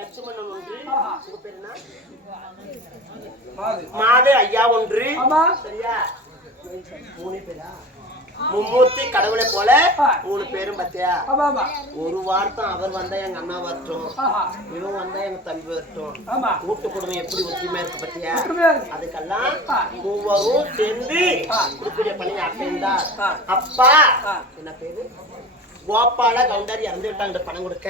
லட்சுமணன் ஒன்று. உங்க பேரு என்ன? மாது ஐயா ஒன்று. சரியா? 3 பேரா? மும்மூர்த்தி கடவுளை போல 3 பேரும் பத்தியா? ஒரு வார்த்தை அவர் வந்தா எங்க அண்ணா வரட்டும், இவன் வந்தா எங்க தம்பி வரட்டும். கூட்டு குடும்பம் எப்படி ஒற்றுமையா இருக்கு பத்தியா? அதுக்கெல்லாம் மூவரும் சேர்ந்து குறிப்பிட பண்ணி அப்படின்னா அப்பா என்ன பேரு கோபால கவுண்டர் இறந்து விட்டாங்க. பணம் கொடுக்க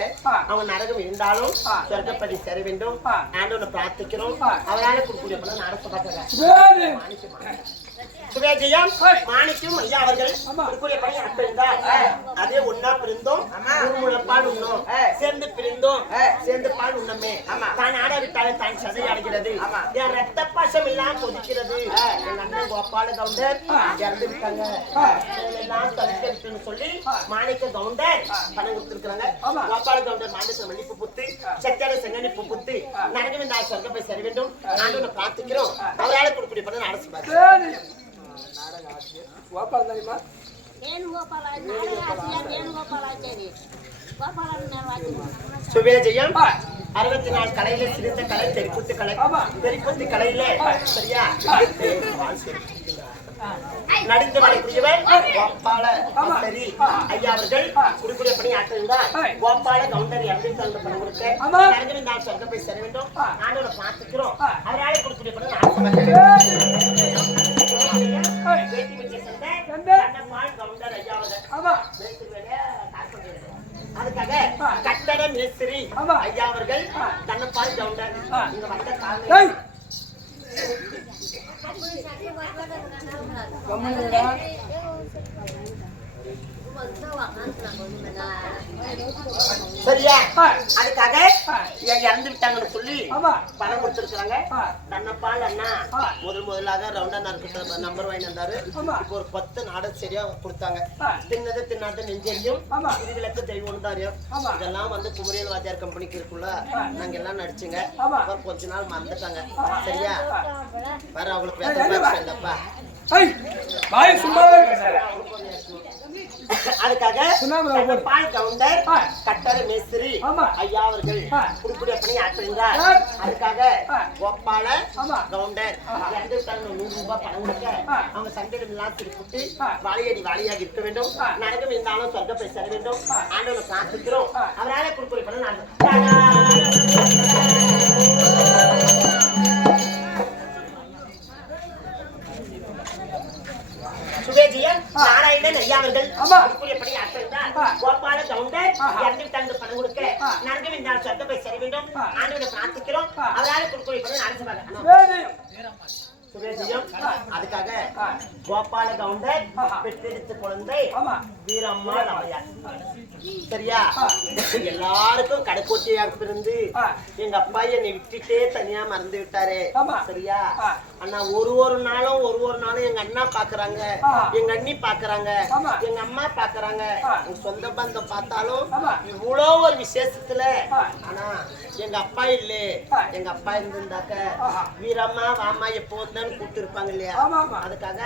அவங்க நரகம் இருந்தாலும் சொர்க்கப்படி சேர வேண்டும். ஆண்டவனை பிரார்த்திக்கிறோம். அவரால் கொடுக்கக்கூடிய பணம் நடத்த பார்க்கிறாங்க. சுவேஜயம் மாணிக்கம் ஐயா அவர்கள் கொடுக்கக்கூடிய பணம் அப்படின்றால் அதே ஒன்னா பிரிந்தோம் முழப்பால் உண்ணோம், சேர்ந்து பிரிந்தோம் சேர்ந்து பால் உண்ணமே. தான் ஆடாவிட்டாலே தான் சதை அடைகிறது. என் ரத்த பாசம் எல்லாம் கொதிக்கிறது. என் அண்ணன் கோபால கவுண்டர் இறந்து விட்டாங்க எல்லாம் தடுக்க விட்டுன்னு சொல்லி மாணிக்க கவுண்டர் பணம் கொடுத்திருக்கிறாங்க. கோபால கவுண்டர் மாண்டேஸ்வரம் மல்லிப்பு புத்து சச்சார செங்கனிப்பு புத்து நரகம் இந்த சொர்க்கம் போய் சேர வேண்டும். ஆண்டவனை பிரார்த்திக்கிறோம். அவரால் கொடுக்கக்கூடிய பணம் அரசு சுவேஜயம் 64 கலையில சிறந்த கலை தெறிக்குத்து கலை. தெறிக்குத்து கலையில சரியா நடித்து வரக்கூடியவர் கோபால சரி ஐயா அவர்கள் குடிக்குரிய பணி ஆற்றிருந்தார். கோபால கவுண்டர் இறந்து தந்து பணம் கொடுக்க நரகம் இந்த சொர்க்கம் போய் சேர வேண்டும். ஆண்டவனை பார்த்துக்கிறோம். அவராலே கொடுக்கக்கூடிய பணம் அதுக்காக கட்டட மேஸ்திரி ஐயா அவர்கள் தன்னப்பால் கவுண்டர் இங்க வந்த காரணம் சரியா? அதுக்காக இறந்து விட்டாங்கன்னு சொல்லி பணம் கொடுத்திருக்காங்க. தன்னப்பால் அண்ணா முதலாக ரவுண்டா நம்பர் வாங்கி வந்தாரு. இப்போ ஒரு 10 நாடகம் சரியா கொடுத்தாங்க. தின்னது தின்னாத நெஞ்சரியும் இதுகளுக்கு தெய்வம் தாரியம் இதெல்லாம் வந்து குமரியல் வாத்தியார் கம்பெனிக்கு இருக்குல்ல நாங்க எல்லாம் நடிச்சுங்க. அப்புறம் கொஞ்ச நாள் மறந்துட்டாங்க. சரியா? வேற அவங்களுக்கு பேச இல்லப்பா. அதுக்காக பால் கவுண்டர் கட்டட மேஸ்திரி ஐயா அவர்கள் குறிப்பிட பணி ஆற்றிருந்தார். அதுக்காக கோபால கவுண்டர் 200 ரூபாய் பணம் கொடுக்க அவங்க சண்டையிடம் எல்லாம் திருப்பிட்டு வாழையாக இருக்க வேண்டும். நரகம் இருந்தாலும் சொர்க்கப்பை சேர வேண்டும். ஆண்டவனை பிரார்த்திக்கிறோம். அவரால குறிப்பிட பணம் சுவேஜியம் நாராயணன் ஐயா அவர்கள் பணி ஆற்றிருந்தார். கோபால கவுண்டர் இறந்து தந்து பணம் கொடுக்க நரகம் இந்த சொர்க்கப்பை சேர வேண்டும். ஆண்டவனை பிரார்த்திக்கிறோம். அவரால் கொடுக்கக்கூடிய பணம் அரசு சுவேஜியம் அதுக்காக கோபால கவுண்டர் பெற்றெடுத்த குழந்தை வீரம்மா ரமையார். சரியா? எல்லாருக்கும் கடைக்கோட்டையாக பிறந்து எங்க அப்பா என்னை விட்டுட்டே தனியா மறந்து விட்டாரு. சரியா? ஆனா ஒரு நாளும் எங்க அண்ணா பாக்குறாங்க, எங்க அண்ணி பாக்குறாங்க, எங்க அம்மா பாக்குறாங்க. எங்க சொந்த பந்தம் பார்த்தாலும் இவ்வளவு ஒரு விசேஷத்துல ஆனா எங்க அப்பா இல்ல. எங்க அப்பா இருந்திருந்தாக்க வீரம்மா வாமா எப்போதும் கூப்பிட்டு இருப்பாங்க இல்லையா? அதுக்காக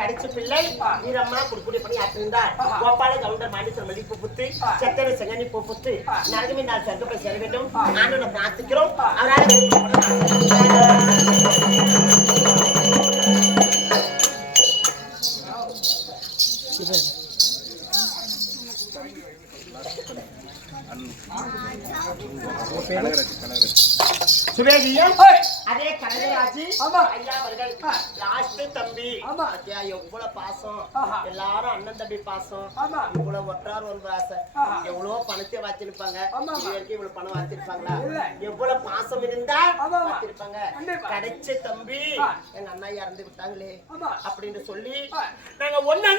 கடிச்ச பிள்ளை வீரம்மா குடுக்குடி பண்ணி ஆற்றிருந்தார். கோபால கவுண்டர் மாண்டேஸ்வரம் மல்லிப்பு புத்து சத்தர செங்கனிப்பு புத்து நரகமே நாள் சொர்க்கப்பை சேர வேண்டும். ஆண்டவனை பிரார்த்திக்கிறோம். அவரால் சுவேஜியம் அதே கனகராஜி ஐயா அவர்கள் லாஸ்ட் தம்பி எவ்வளவு பாசம். எல்லாரும் அண்ணன் தம்பி பாசம். இவ்வளவு ஒற்றார் ஒரு ஆசை. எவ்வளவு பணத்தை வாச்சிருப்பாங்க. இவ்வளவு பணம் வாச்சிருப்பாங்களா? எவ்வளவு பாசம் இருந்தா வாச்சிருப்பாங்க. கிடைச்ச தம்பி எங்க அண்ணா இறந்து விட்டாங்களே அப்படின்னு சொல்லி நாங்க ஒண்ணு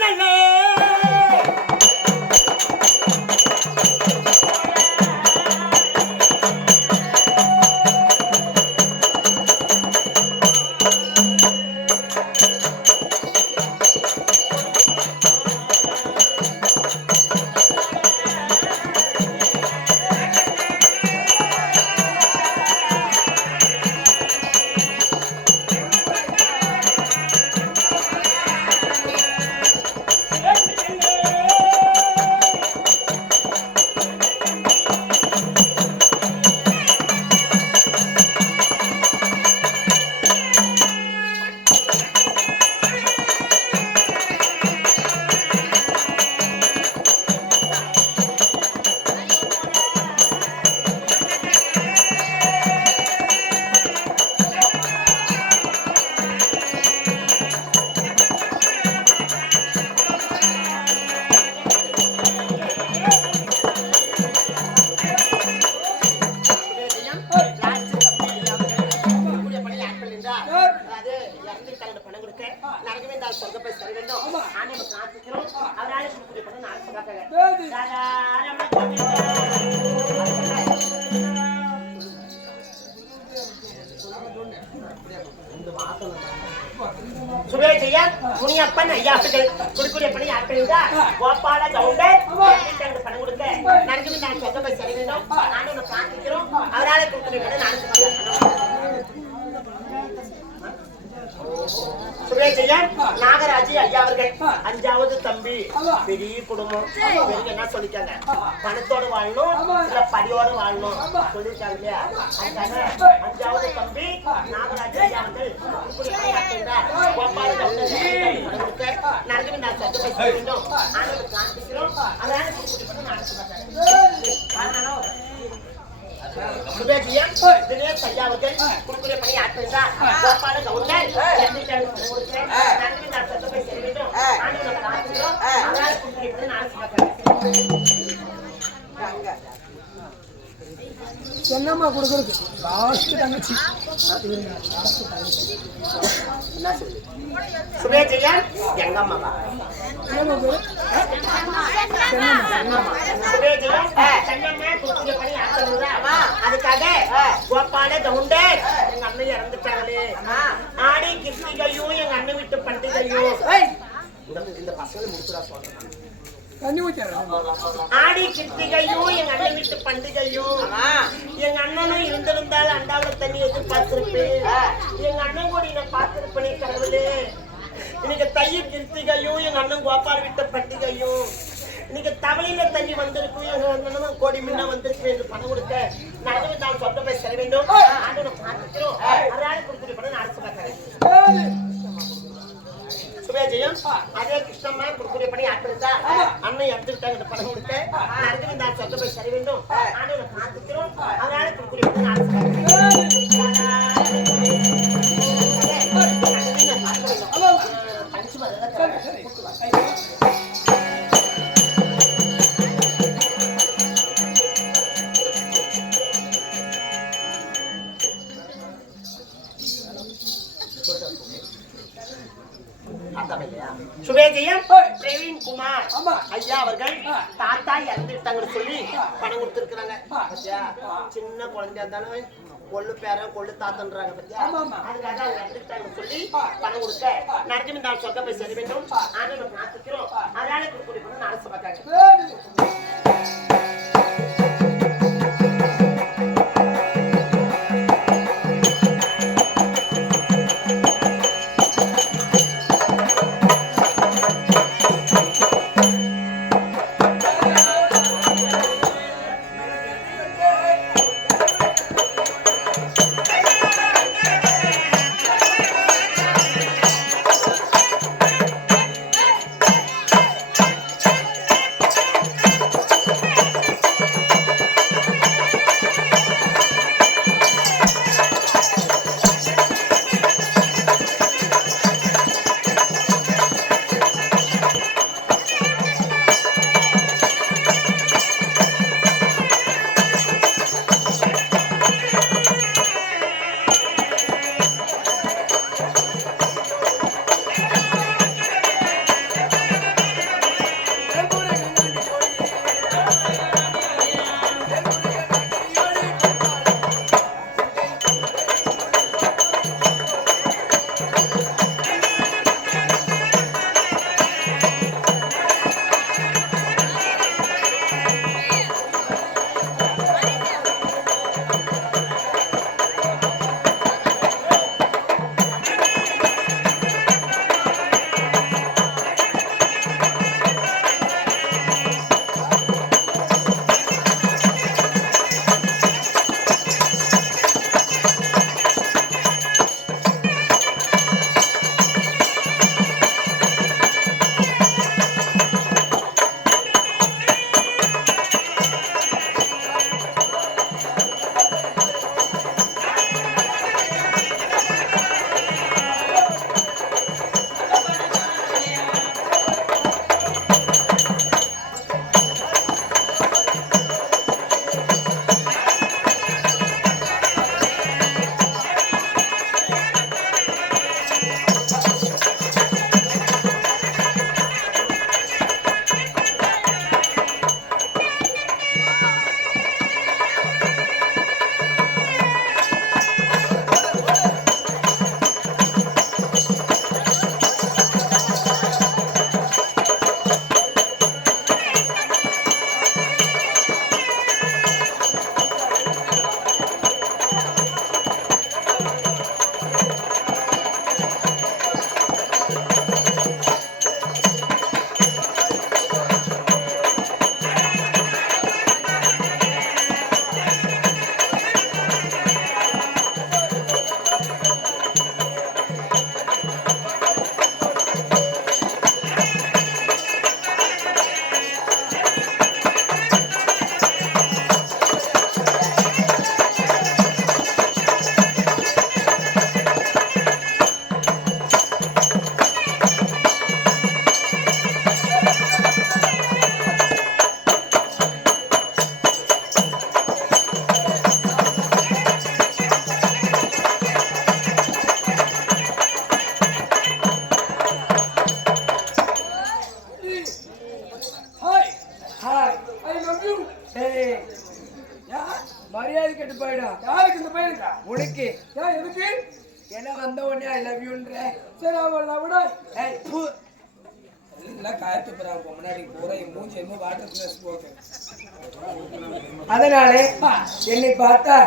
இருந்தால் சொந்த போய் சரி வேண்டும் ஆண்டவனை பிரார்த்திக்கிறோம் அவரால் இப்படி பண்ண நான் சொல்றாங்க சுபேஜையா முனியப்பன் ஐயாசுகள் குடிக்குடியப்பனை யாருக்கா கோபால கவுண்டர் பணம் கொடுக்க நன்கு நான் சொந்த போய் சரி வேண்டும் ஆண்டவனை பிரார்த்திக்கிறோம் அவரால் குடிக்குடியப்பனை நான் சுரேஜையன் நாகராஜி ஐயா அவர்கள் 5வது தம்பி பெரிய குடும்பம் பெரிய என்ன சொல்லிட்டாங்க பணத்தோடு வாழணும் இல்ல படியோடு வாழணும் சொல்லிருக்காங்க இல்லையா அதுக்காக 5வது தம்பி நாகராஜி ஐயா அவர்கள் நடந்து நான் சத்து பேச வேண்டும் ஆண்டவரை காண்பிக்கிறோம் அதனால சுபேஜியம் தினேஷ் ஐயா அவர்கள் குடுக்குற பணி ஆற்றுகிறார் கோபால கவுண்டர் நான் சத்து பேச வேண்டும் ஆண்டவரை காண்பிக்கிறோம் அதனால குடுக்குற பணி நான் என்னம்மா கொடுக்குறது லாஸ்ட் தங்கச்சி சுபேஜையன் எங்க அம்மாவா அதுக்காக கோபால கவுண்டர் எங்க அண்ணன் இறந்துட்டாங்களே ஆடி கிருத்திகையும் எங்க அண்ணன் வீட்டு பண்டிகையும் இந்த பசங்களை முடிச்சுடா சொல்றேன் ஆடி கிருத்திகையும் எங்க அண்ணன் வீட்டு பண்டிகையும் எங்க அண்ணனும் இருந்திருந்தால் அண்டாவில தண்ணி எதிர்பார்த்திருப்பேன் எங்க அண்ணன் கூட நான் பார்த்திருப்பேனே கடவுளே இன்னைக்கு தைய கிருத்திகையும் எங்க அண்ணன் கோபால் வீட்டு பண்டிகையும் இன்னைக்கு தவளையில தண்ணி வந்திருக்கும் எங்க அண்ணனும் கோடி முன்ன வந்திருக்கு என்று பணம் கொடுக்க நான் நான் சொந்த போய் செல்ல வேண்டும் ஆண்டவனை பார்த்துக்கிறோம் அதனால கொடுத்துட்டு பண்ண நான் அரசு பார்க்கிறேன் சுபேஜயம் அதே கிருஷ்ணம்மா குடுக்குற பணி ஆற்றுதா அண்ணன் எடுத்துக்கிட்டாங்க பணம் கொடுத்து நடந்து நான் சொந்த போய் சரி வேண்டும் ஆண்டவனை பார்த்துக்கிறோம் அதனால குடுக்குற பணி சுபேஜயம் பிரவீன் குமார் ஐயா அவர்கள் தாத்தா இறந்துட்டாங்க சொல்லி பணம் கொடுத்துருக்காங்க சின்ன குழந்தையா இருந்தாலும் கொள்ளு பேரன் கொள்ளு தாத்தன்றாங்க பத்தியா அதுக்காக அவங்க இறந்துட்டாங்க சொல்லி பணம் கொடுக்க நடக்கும் இந்த சொந்த போய் சரி வேண்டும் ஆண்டவனை பார்த்துக்கிறோம் அதனால கொடுக்கணும் அரசு பார்த்தாங்க லவ் யூன்ற சரி அவள விட ஏய் பூ எல்லாம் காயத்து போறாங்க முன்னாடி பூரா மூஞ்சி என்ன வாட்டர் ப்ளஸ் போகுது அதனாலே என்னை பார்த்தா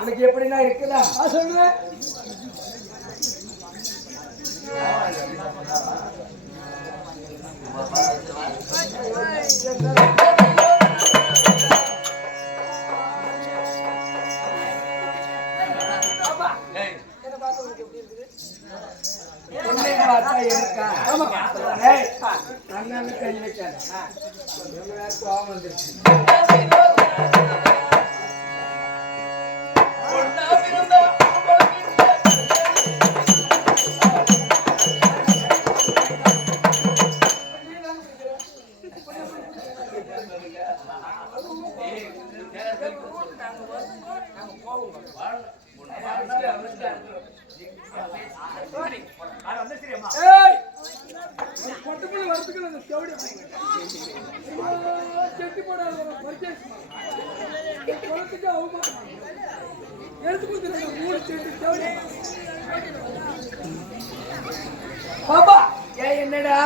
உனக்கு எப்படின்னா இருக்குதா சொல்லுவேன் கோவம் வந்துருச்சு பாப்பா ஏன் என்னடா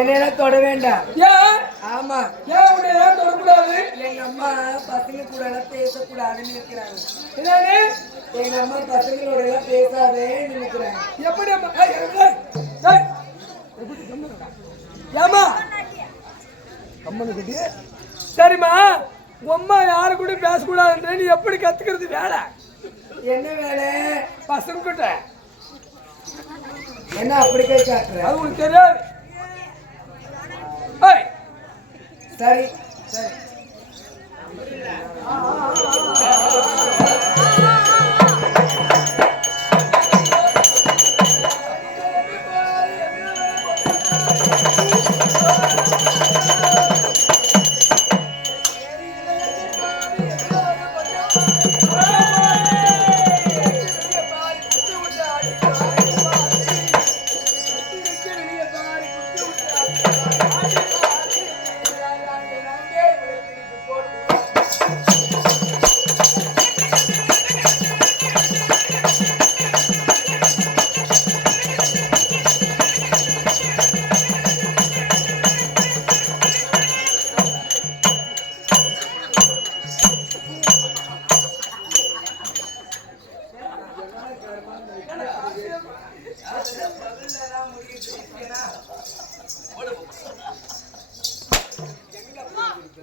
என்ன தொட வேண்டாம் ஏன் ஆமா ஏன் உடைய தொடக்கூடாது எங்க அம்மா பசங்க கூட எல்லாம் பேசக்கூடாதுன்னு இருக்கிறாங்க எங்க அம்மா பசங்களோட எல்லாம் பேசாதேன்னு நினைக்கிறாங்க எப்படி ஏமா அம்மனுக்கு சரிம்மா உம்மா யாரு கூட பேசக்கூடாதுன்ற நீ எப்படி கத்துக்கிறது வேலை என்ன வேலை பசங்க கிட்ட என்ன அப்படி கை காட்டுற அது உனக்கு தெரியாது சரி சரி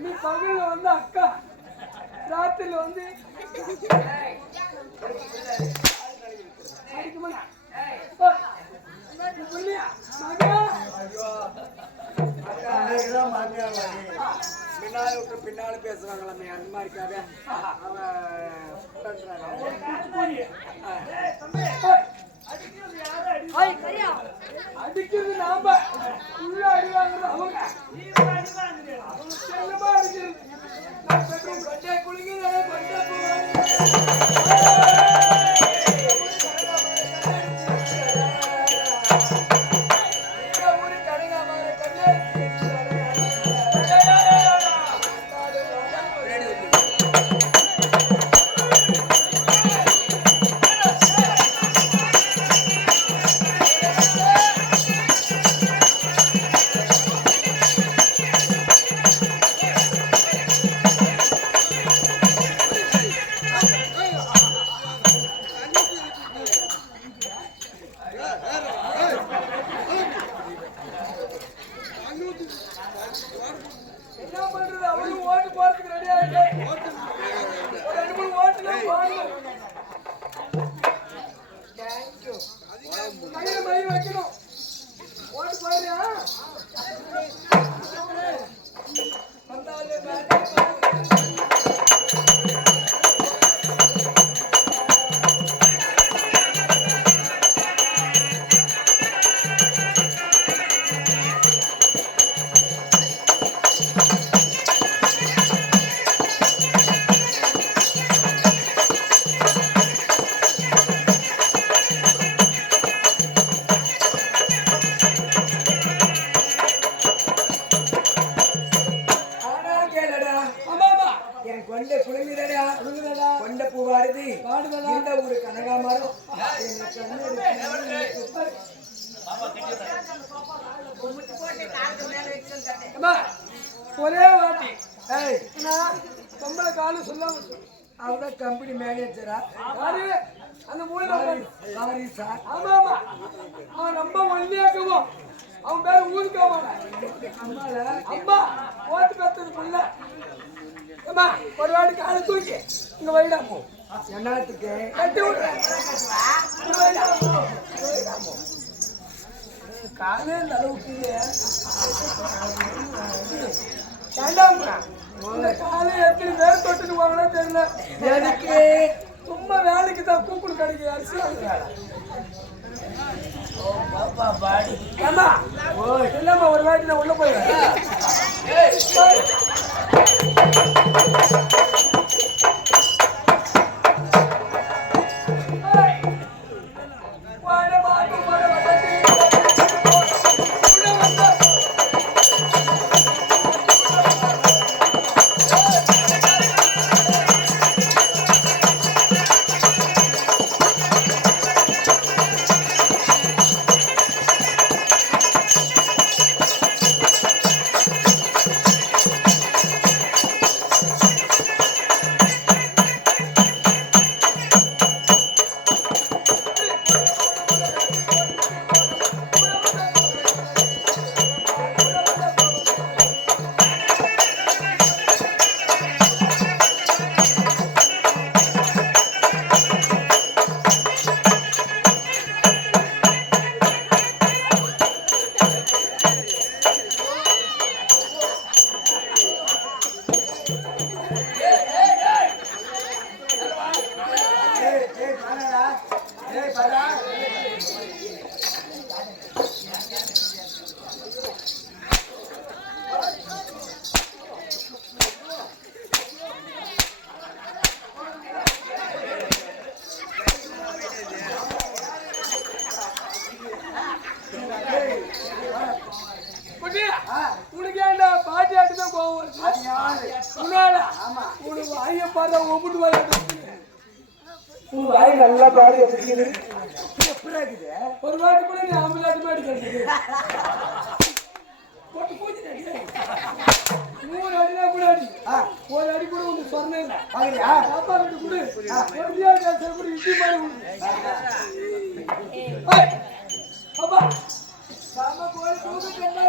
நீ பகல வந்து அக்கா ராத்திரில வந்து பின்னால பேசுறாங்களாமே அந்த மாதிரிக்காக அடிக்கிறது நாம உள்ள அடிவாங்க அவங்க செல்லமா அடிக்கிறது நான் பெட்ரோல் கொண்டே குளிக்கிறேன் கொண்டே என்ன பண்றது அவளும் ஓட்டு போறதுக்கு ரெடி ஆயிட்டு ஒரு 2-3 ஓட்டுலாம் போடணும் தேங்க்யூ கையில மை வைக்கணும் ஓட்டு போறியா வந்தாலே ஒரே வாட்டி பொம்பளை காலம் சொல்லாம அவதான் கம்பெனி மேனேஜரா அந்த மூணு சார் ஆமா ஆமா அவன் ரொம்ப ஒல்லியாக்குவோம் அவன் பேர் ஊருக்காம அம்மா ஓட்டு பெற்றது புள்ள அம்மா ஒரு வாட்டி காலை தூக்கி இங்க வைடா போ என்னத்துக்கு கட்டி விடுறேன் காலே இந்த அளவுக்கு காலை எத்தனை பேர் தொட்டுட்டு போகணும் தெரியல எனக்கு சும்மா வேலைக்கு தான் கூப்பிடு கிடைக்க அரிசி இல்லம்மா ஒரு வாட்டி நான் உள்ள போயிடுறேன் நல்லா பாடி ஒரு வாட்டி கூட நீ ஆம்பளாட்டு மாடி கட்டுது 3 அடினா கூட அடி ஒரு அடி கூட உனக்கு சொன்னேன் பாப்பா ரெண்டு கூட இட்லி மாடி அப்பா சாம போய் தூக்கிட்டா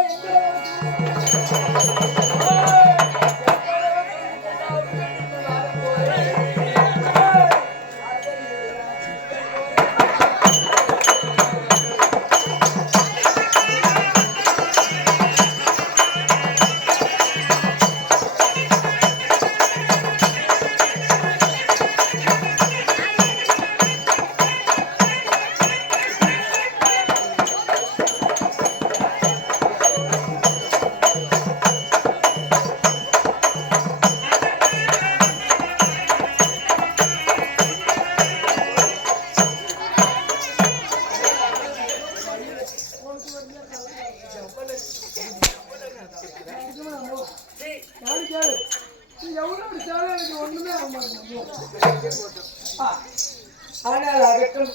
ஆனால் அதற்கும்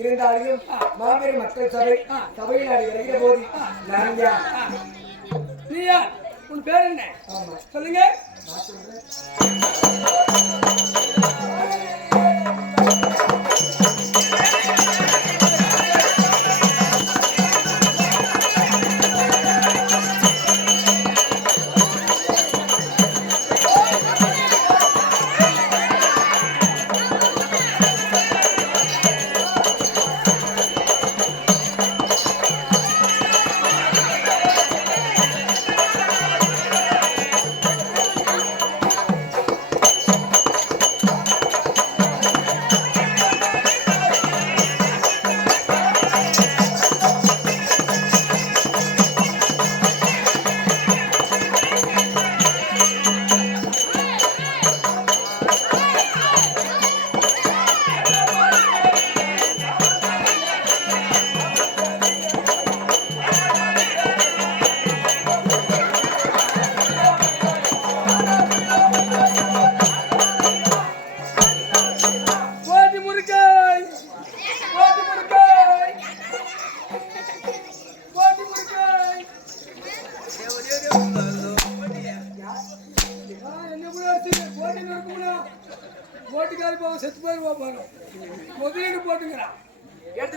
இருந்தாலும் மாபெரும் மக்கள் சபையில் வருகிற போது நான் நீயா உன் பேர் என்ன சொல்லுங்க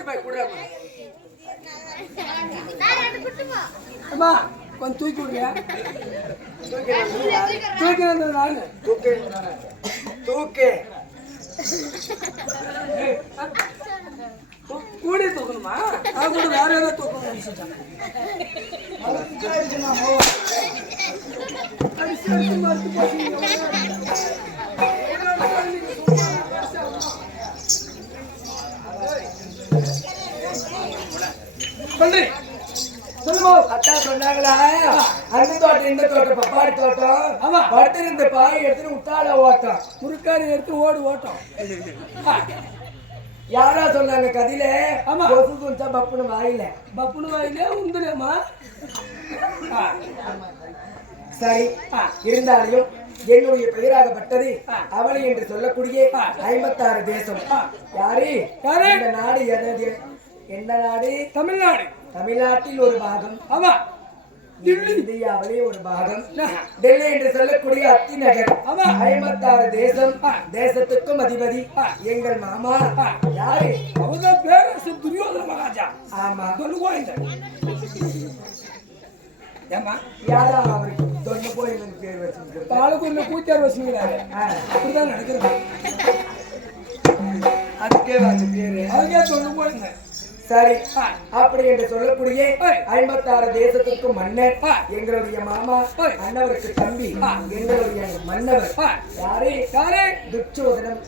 போய் கூடாமா அம்மா கொஞ்சம் தூக்கி விடுறியா தூக்கி வந்தது நானு தூக்கு கூடி தூக்கணுமா நான் கூட வேற ஏதாவது தூக்கணும் சொல்லுமா அத்தா சொன்னாங்களா அந்த தோட்டம் இந்த தோட்டம் பப்பாடி தோட்டம் ஆமா படுத்திருந்த பாய் எடுத்துட்டு உத்தால ஓட்டம் முறுக்காரி எடுத்து ஓட்டம் யாரா சொன்னாங்க கதில ஆமா கொசு துணிச்சா பப்புனு வாயில உந்துலேமா சரி இருந்தாலும் என்னுடைய பெயராகப்பட்டது அவளி என்று சொல்லக்கூடிய 56 தேசம் யாரு இந்த நாடு என்ன நாடு தமிழ்நாடு தமிழ்நாட்டில் ஒரு பாகம் ஆமா இந்தியாவிலே ஒரு பாகம் டெல்லி என்று சொல்லக்கூடிய அத்தி நகர் 56 தேசம் தேசத்துக்கும் அதிபதி எங்கள் மாமா யாரு அவங்க பேரரசு துரியோதன மகாராஜா ஆமா தொல்லுகோயிந்த ஏமா யாரா அவருக்கு தொல்லுகோயிந்த பேர் வச்சிருக்காரு தாலுக்குள்ள கூத்தார் வச்சிருக்காரு அப்படிதான் நடக்குது அதுக்கே அந்த பேரு அவங்க தொல்லுகோயிந்த சரி அப்படி என்று சொல்லக்கூடிய 56 தேசத்துக்கும் மன்னர் எங்களுடைய மாமா அண்ணவருக்கு தம்பி எங்களுடைய மன்னவர் யாரே துச்சோதனம்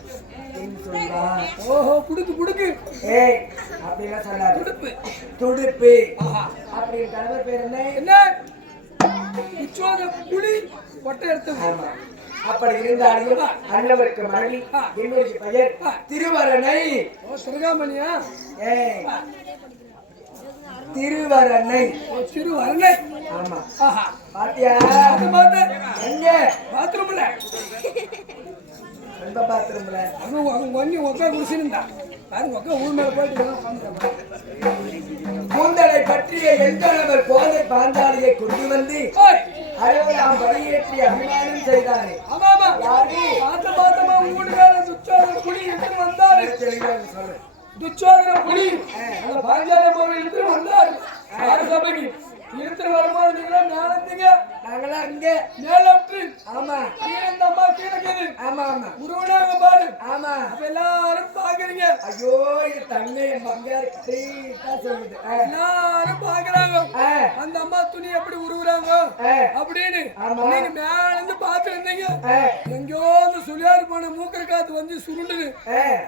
ஓஹோ குடுக்கு ஏய் அப்படிலாம் சொல்லாது துடுப்பு அப்படி கணவர் பேர் என்ன துச்சோதன புலி கொட்டை எடுத்து அப்படி இருந்தாலும் அண்ணவருக்கு மனைவி என்னுடைய பெயர் திருவரணை திருகாமணியா திருவரணை ஆமா பாத்தியா எங்க பாத்ரூம்ல எந்த பாத்ரூம்ல உட்கா குடிச்சிருந்தா கூந்தலை பற்றிய எந்தளவர் போதை பாந்தாளியை கொண்டு வந்து அறுபதாம் வழியேற்றி அபிமானம் செய்தாரே துச்சோதன புலி இழுத்து வந்தார் சபைக்கு இழுத்து வரும்போது நீங்களா மேலந்தீங்க நாங்களா அங்க மேலட்டு ஆமா இந்த அம்மா கீழே ஆமா உருவனாங்க பாரு ஆமா அப்ப எல்லாரும் பாக்குறீங்க ஐயோ இது தண்ணி மங்காரு சொல்லுது எல்லாரும் பாக்குறாங்க அந்த அம்மா துணி எப்படி உருவுறாங்க அப்படின்னு நீங்க மேல இருந்து பாத்து இருந்தீங்க எங்கயோ அந்த சுழியாறு போன மூக்கர் காத்து வந்து சுருண்டுது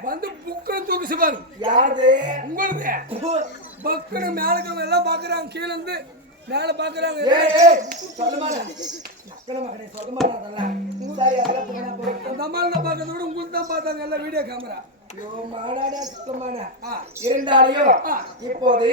வந்து புக்குன்னு தூக்கிச்சு பாரு யாரு உங்களுக்கு பக்குன்னு மேலக்கவங்க எல்லாம் பாக்குறாங்க கீழே இருந்து மேல பாக்குறாங்க உங்களுக்கு தான் பார்த்தாங்க எல்லாம் வீடியோ கேமரா இருந்தாலையோ இப்போது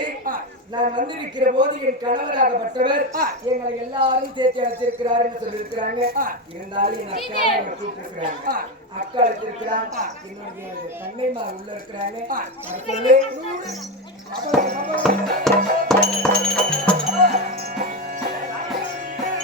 நான் வந்திருக்கிற போது என் கணவராகப்பட்டவர் எங்களை எல்லாரும் சேர்த்து அழைச்சிருக்கிறார் என்று சொல்லியிருக்கிறாங்க இருந்தாலும் என் அக்கா கூப்பிட்டிருக்கிறாங்க அக்கா அழைச்சிருக்கிறாங்க என்னுடைய தன்மைமார் உள்ள இருக்கிறாங்க சொல்லு